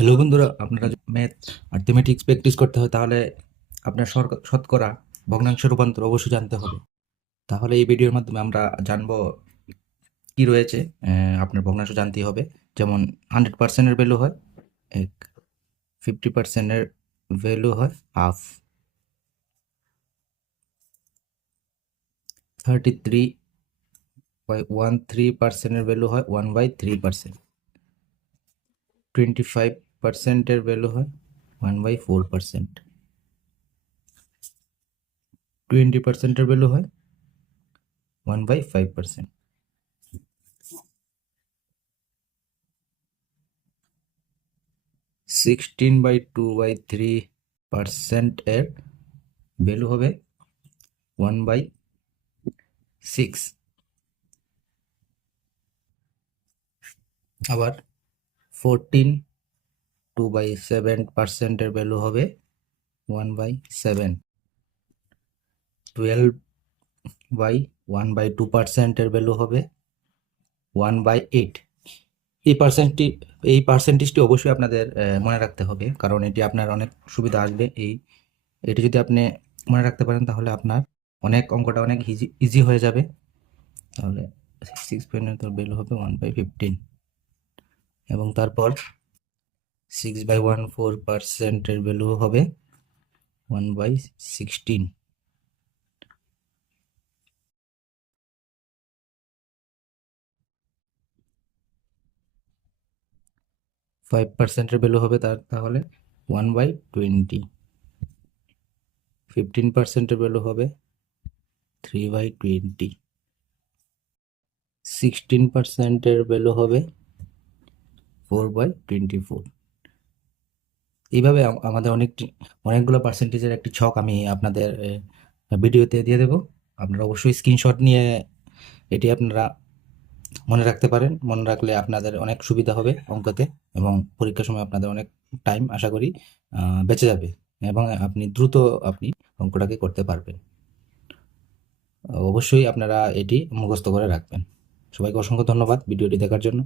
Hello বন্ধুরা, আপনারা math mathematics practice করতে হয়, তাহলে আপনার শতকরা ভগ্নাংশ রূপান্তর অবশ্যই জানতে হবে। তাহলে এই ভিডিওর মাধ্যমে আমরা জানবো কি রয়েছে। আপনার ভগ্নাংশ জানতেই হবে। যেমন 100%-এর ভ্যালু হয় 1, 50%-এর ভ্যালু হয় হাফ, 33/13%-এর ভ্যালু হয় 1/3%, 25%-এর ভ্যালু হয় 1/4%, 20%-এর ভ্যালু হয় 1/5%, 16/2/3% এর ভ্যালু হবে 1/6। আবার 14/2/7% এর ভ্যালু হবে 1/7, 12/1/2% এর ভ্যালু হবে 1/8। এই পার্সেন্টেজটি অবশ্যই আপনাদের মনে রাখতে হবে, কারণ এটি আপনার অনেক সুবিধা আসবে। এটি যদি আপনি মনে রাখতে পারেন তাহলে আপনার অঙ্কটা অনেক ইজি হয়ে যাবে। তাহলে 6 ভ্যালু হবে 1/15, এবং তারপর 6/14%-এর ভ্যালু হবে 1/16, 5%-এর ভ্যালু হবে তাহলে 1/20, 15%-এর ভ্যালু হবে 3/20, 16%-এর ভ্যালু হবে 4/24। এইভাবে আমাদের অনেকগুলো পার্সেন্টেজের একটি ছক আমি আপনাদের ভিডিওতে দিয়ে দেব। আপনারা অবশ্যই স্ক্রিনশট নিয়ে এটি আপনারা মনে রাখতে পারেন। মনে রাখলে আপনাদের অনেক সুবিধা হবে অঙ্কতে, এবং পরীক্ষার সময় আপনাদের অনেক টাইম আশা করি বেঁচে যাবে, এবং আপনি দ্রুত অঙ্কটাকে করতে পারবেন। অবশ্যই আপনারা এটি মুখস্থ করে রাখবেন। সবাইকে অসংখ্য ধন্যবাদ ভিডিওটি দেখার জন্য।